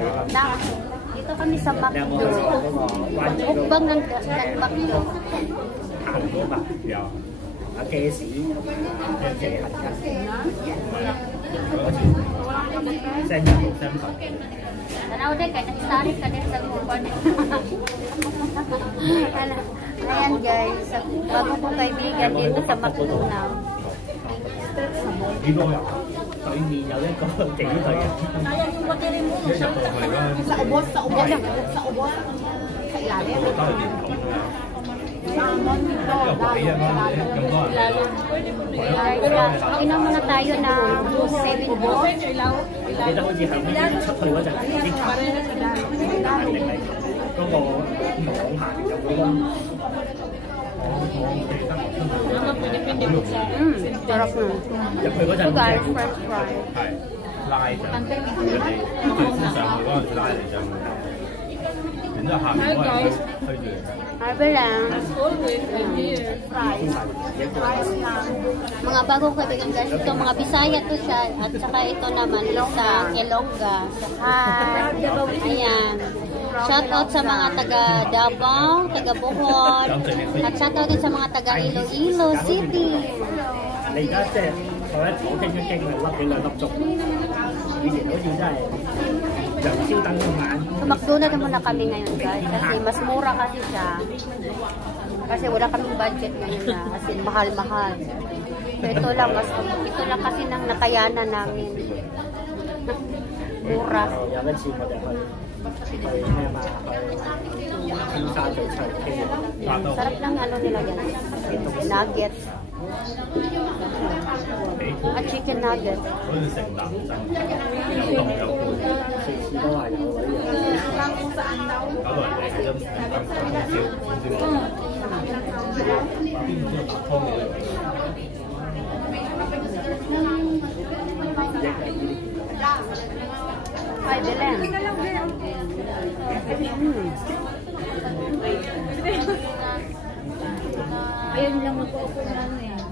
Dito kami sa McDo. Mukbang ng McDo. Tanaw din, kahit nag-story ka din sa upan. Ayan guys, bago kong kaibigan dito sa McDo na.對面有一個幾對嘅。Sa ubos lang. Sa ubos. Sa ilalim. Inom muna tayo ng 7 balls. 記得好似係出去嗰陣啲球定係嗰個網行有嗰個。Sarap na. Ito guys, french fry. 係拉上，佢哋最先上去嗰陣時拉嚟上去，然之後下面嗰陣推住嚟嘅。Marbe lang. Mga bagong kaibigan guys, ito mga Bisaya to siya. At saka ito naman sa Ilongga. Ayan. Shout out sa mga taga Davao, taga Bohol. At shout out din sa mga taga Iloilo City. 你而家即係坐一坐傾一傾，咪笠幾兩粒鐘。以前好似真係由朝等到晚。Sa McDonald's muna kami ngayon guys kasi mas mura kasi siya. Kasi wala kaming budget ngayon na kasi mahal-mahal. So ito lang kasi nang nakayanan namin. Mura. 有一次我哋去咩嘛？去尖沙咀唱 K。Sarap lang ano nila yan. Nuggets. At chicken nuggets. 好似成男生，有凍有攰，次次都話有嗰啲嘢。搞到人哋咁少先冇。邊個打湯嘅？ Ay, Belen. Ayun lang mag-open na ano yan.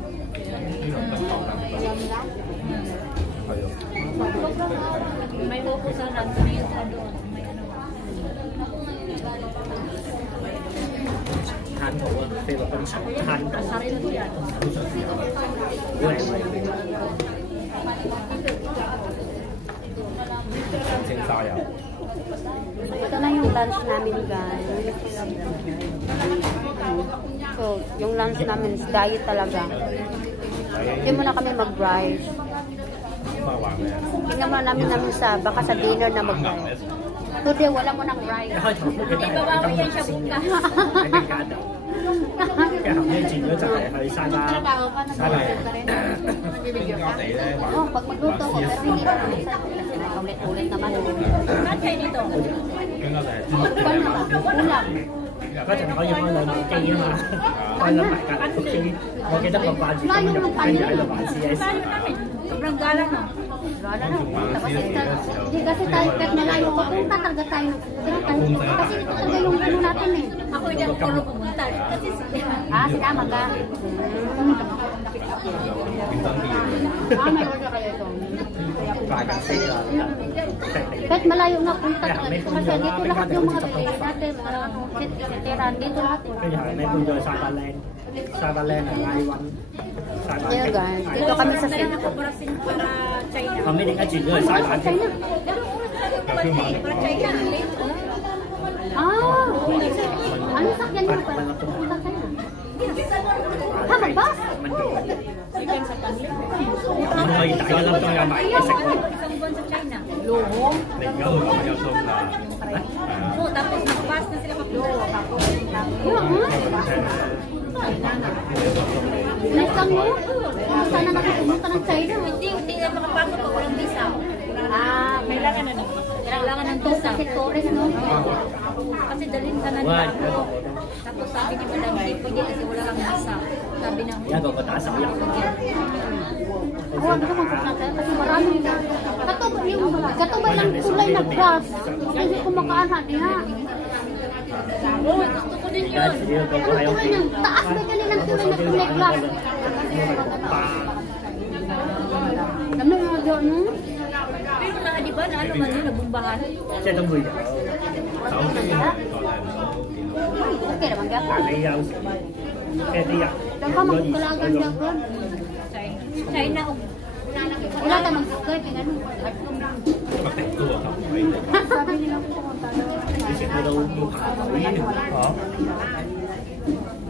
May opo sana. May doon. May ano. 炭土啊，菲律賓茶炭土。好靚喎！ 清沙油。 Ito na yung lunch namin guys. So, yung lunch namin is diet talaga. Hindi muna kami mag-rice. Tingnan muna namin baka sa dinner na mag-rice. Today, wala mo ng rice. Hindi ba bawi yan siya bukas? Kaya kami轉咗就係去沙巴。Oh, pag magluto ko, pero hindi ko ulit-ulit naman. Saan kayo dito? Ulam. 嗰陣可以開兩部機啊嘛，開兩埋隔離部機。我記得我掛住金融，跟住喺度玩 CS。 Sobrang galang no? Galang no? Hindi kasi tayo kahit malayo pupunta talaga tayo. Kasi ito talaga yung ano natin eh. Ako dyan puro pumunta. Sinama ka. May order kayo ito. Kahit malayo nga punta kasi dito lahat yung mga bibili natin. Mga dito lahat eh. 跟住係咪搬咗去沙巴靚？沙巴靚係拉溫。 Ayan guys, dito kami sa Singapore. Kami din nga dito sa China. Ano sakyan niyo pa? Punta China. Ha, magbas? Ano kayo tayo lang ito yung maisip ko. Isang buwan sa China. Luhong? Tapos magbas na sila papunta. Nasaan mo? Sana nakapunta ng China. Hindi na makapasok pag walang visa. Kailangan na kailangan ng visa. Kasi tourist no? Kasi dalhin ka na nila. Tapos sabi ni Madam, hindi pwede kasi wala kang visa. Sabi na Yan ko taas ako yan. Huwag ka magpunta kasi marami na. Katubay lang kulay na grass. Kasi kumakaan ha, diha. Gusto ko din yun. Taas may kanilang kulay na kulay glass. Dami nga doon. Pero ba na ano man yun, nabumbahan? 即係都會有。手機代替唔到電腦。 Okay naman gapon. 但你有時即係啲人 Dapat magkalagan gapon. China. Wala ta mag-subscribe ng ano. 個地都喎頭位。 Sabi nila ko以前去到要排隊嚇，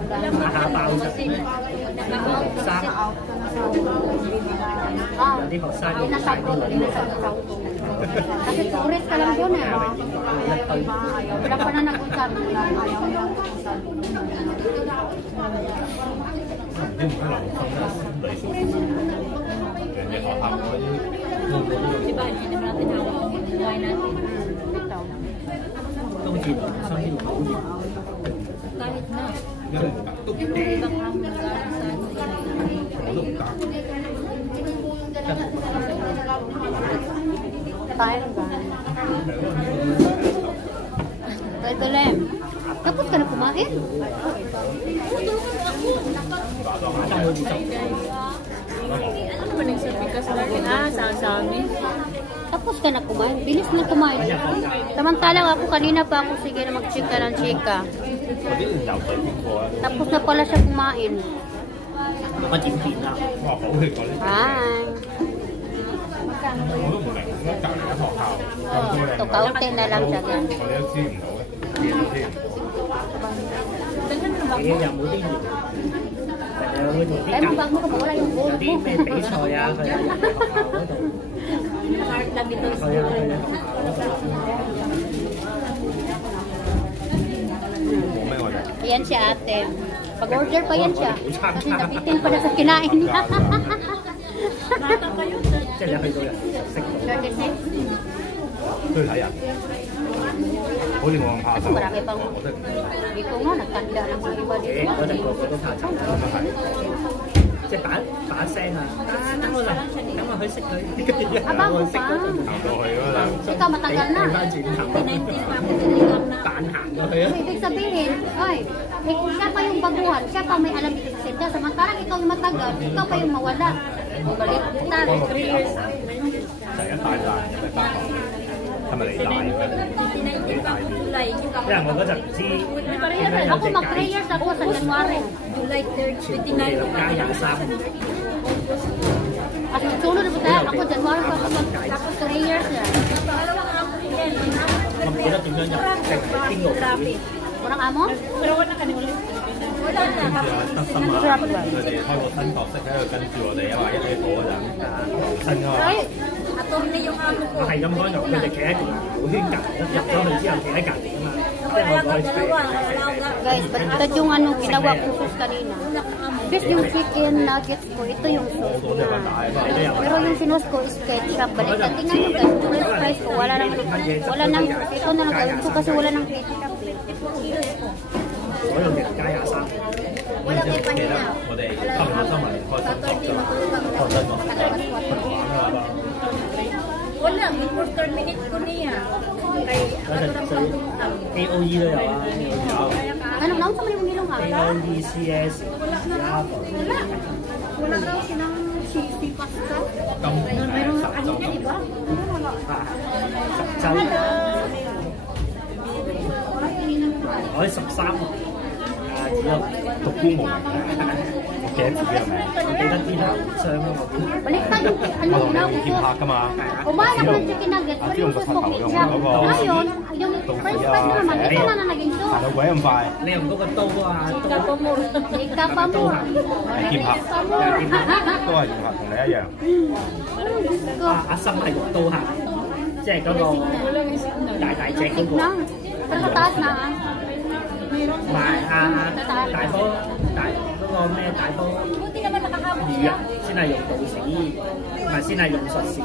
下下爆出學生，有啲學生要排隊。 Kasi tourist ka lang doon eh. Wala pa na nag-usap. 唔知唔係留心啦，女士人哋學校嗰啲都冇呢 Di ba, hindi naman natin hawak ang buhay natin. 都好似身邊好熱。 Kahit na. 個，因為唔得都唔得， Ibang hamon sa ano. 我都唔得。 Tayo ba? Ito Lem. Tapos ka na kumain? Ano ba nagsabi ka sa akin? Sasami. Tapos ka na kumain? Bilis na kumain. Samantalang ako kanina pa ako sige na mag-chika ng chika. 嗰啲游水邊個啊？ Tapos na pala siya kumain. 我剪片啦，哇！好氣過呢， Hi. 我都唔明點解隔離間學校咁多靚女， Tukaute na lang siya dyan. 我哋都知唔到嘅，見到添。 你有冇啲有冇啲 Kaya mo bag mo ka ba? Wala yung 有 gold 啲 mo. 咩比賽啊？佢喺學校嗰度。 Art lang ito. 係啊係啊。 冇咩我哋。 Yan si ate. Pag-order pa yan siya. Kasi nabitin pa na sa kinain niya. 即係你去到人識到。 都要睇人，好似我咁怕醜， Marami pang 我真係唔得。 dito nga, nagtanda ng mga iba 誒 dito. 嗰陣個個都怕醜，咁啊係，即係把聲啊！等我嚟，等我去識佢，跟住一行我去識佢，行過去嗰陣， Ikaw matagal na. 翻轉頭，扮行過去啊！ Ibig sabihin, oy, siya pa yung baguhan, siya pa may alam dito sa senda. Samantalang ikaw yung matagal, ikaw pa yung mawala. Baliktad. 第一大賺入嚟翻學，係咪你大嘅？你大啲。因為我嗰陣唔知點樣有 Ako 隻 mag-prayers ako sa January. July 3rd, 29 六加23， Kasi sunod na po tayo, ako January pa ako tapos prayers na. 我唔記得點樣入，定係邊個會？ Kurang amo? Pero wala ka na ulit. 得心啊！佢哋開個新角色喺度跟住我哋啊嘛，一起火嗰陣新啊嘛。 Attorney yung amo ko. 係咁開頭，佢哋企喺個圈隔離，入咗去之後企喺隔離啊嘛，即係 Kaya 我 ako 過去 dalawa, wala ako. Guys, baliktad yung ano, ginawa kong sauce kanina. Bes yung chicken nuggets ko, ito yung sauce 嗰隻咁 niya. 大啊嘛， Pero yung sinos ko is ketchup. Baliktad. Tingnan nyo guys, yung french fries ko, wala nang sauce. Ito na lang gawin ko kasi wala nang ketchup. 所有嘅加23， Wala kay 記得 Panina. 我哋今日新聞開始 Saturday 講 matulog 講真講， Wala, before 3 minutes ko niya. Kay 嗰陣最 AOE 都有啊 Anong naon sa mga ilong ha? ，AOECS Wala raw sinang cheesy pasta. 金十週金。十週，我喺13只有獨孤無名嘅，記得自己嘅名。我記得啲頭傷咯，我記得。 Baliktad yung ano, 我同你 naon 用劍 ko. 客㗎嘛， Kumain ako ng chicken nuggets, pero yung sauce ko ketchup. Ngayon, yung french fries na naman, ito na naging 行 sauce. 到鬼咁快， 你用嗰個刀啊，刀 Ika pa mo. 係劍客，都係劍客，同你一樣。阿森係用刀客，即係嗰個大隻嗰個。 Nang, pero sa taas na ah. 唔係大波嗰個咩大波 Buti naman nakahamon 魚 siya. 啊，先係用道士，唔係先係用術士。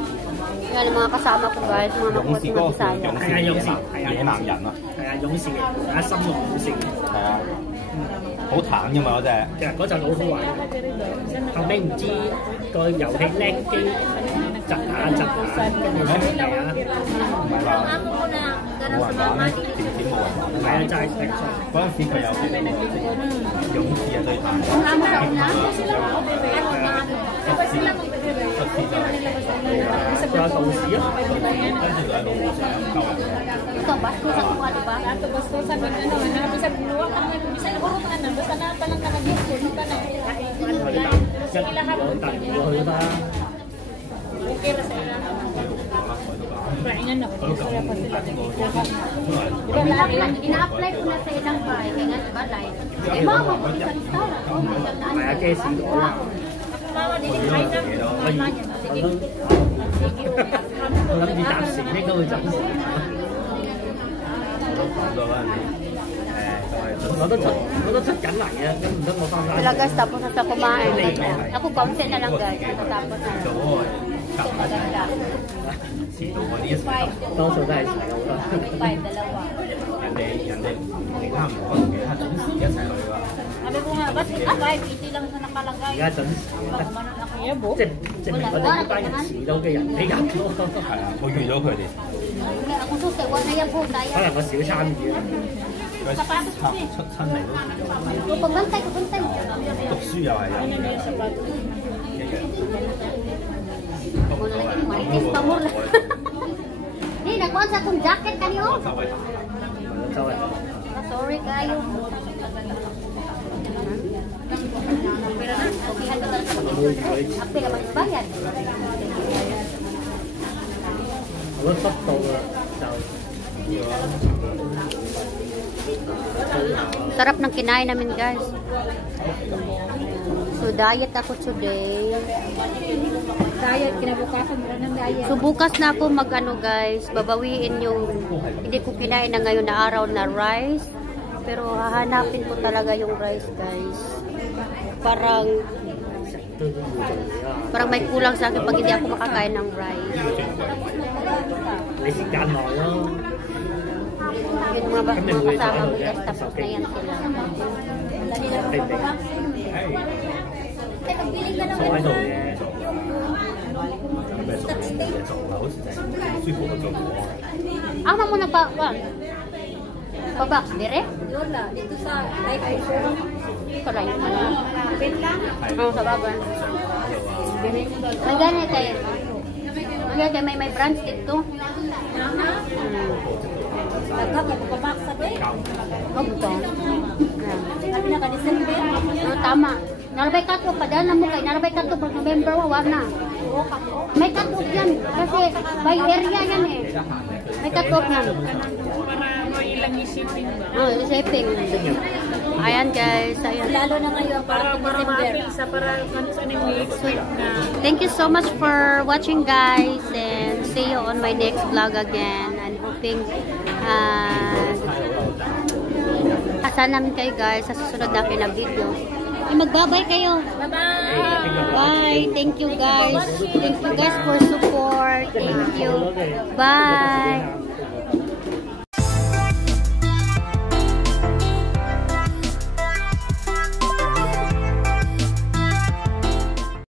Yan ang mga kasama ko guys, mga 勇 nakuha 士 ng 嗰個 Bisaya. 勇士野蠻人啊，係啊，勇士阿森用勇士，係啊，好坦㗎嘛嗰隻。其實嗰陣好好玩。後尾唔知個遊戲叻機窒下，跟住係啊，唔係話 Amo ko na, 冇 ganun 人 sa 玩 mama. 咧，點冇人玩。係啊，就係平常。嗰陣時佢有幾多個勇士係最坦， Ang amo sa una, Ano na, ano. Diba sila mag-review? 仲有道士啊，跟住就係老母成日咁鳩人。 Ito, basko sa kuha, di ba? Ato basta sa mga ano, na bisa luwa ka man, bisa huro ka na, basta na pa lang ka nag-yun ka na. Kahit ano lang. Sige lahat. 我帶我去啦。 Okay ra sa ila. Paingan ako dito sa pa sila nagkuha. Ina-apply ko na sa ilang bahay, kaya nga, diba, like, eh, mama ko sa listahan. 係啊，嘅士我啦。 Mama, hindi kahit na, mama niya. Sige. 我諗住暫時應該會暫時。我都出緊嚟啊，咁唔得我翻返。Wala guys, tapos na sa kumain. Ako, konti na lang guys. Tapos na. 多數都係齊好啦。 Five, dalawa. 人哋其他唔可能其他準時一齊去㗎。 Sabi ko nga, ba't five? Ito lang sa nakalagay. 而家準時得，即係證明我哋呢班人遲到嘅人比較多。係啊，我預咗佢哋。 Ako susi, wala na yan po tayo. 可能我少參與啊。佢出親嚟都遲咗。 Pagbantay ko, bantay. 讀書又係有一樣。 Muna lagi ni Marites, pamor lang. Di, nakuha sa itong jacket kanyo. 周圍。 Sorry kayo. Pero na, okay ka talaga mag-order. Api naman yung bayad. 我都濕到啦，就。 Sarap ng kinain namin guys. So diet ako today. Diet, kinabukasan mo ng diet. So bukas na ako mag-ano guys, babawiin yung hindi ko kinain na ngayon na araw na rice. Pero hahanapin ko talaga yung rice guys. Parang may kulang sa akin pag hindi ako makakain ng rice. 你時間耐咯。 Yung mga kasama mo guys, tapos na yan sila. 坐喺度嘅。 Ama mo na pa, pa-box, dire? Wala, dito sa life Ito lang yung ano. Oo, sa baba. May ganit kayo. May branch dito. Nagkap ako pa-box sa day. Oh, buto. Sabi na ka-December. Tama. Narabay katlog, padala na mo kay. Narabay katlog, pag November, wala na. May katlog yan. Kasi by area yan eh. May katlog yan. Para mailang i-shipping ba? Oh, shipping. Ayan guys. Ayan. Lalo na ngayon para ma-appeal sa para sa nang i-expect na. Thank you so much for watching guys. And see you on my next vlog again. And hoping asahan namin kayo guys sa susunod na video. Ay, magbabay kayo. Bye-bye! Bye. Thank you guys. Thank you guys for support. Thank you. Bye.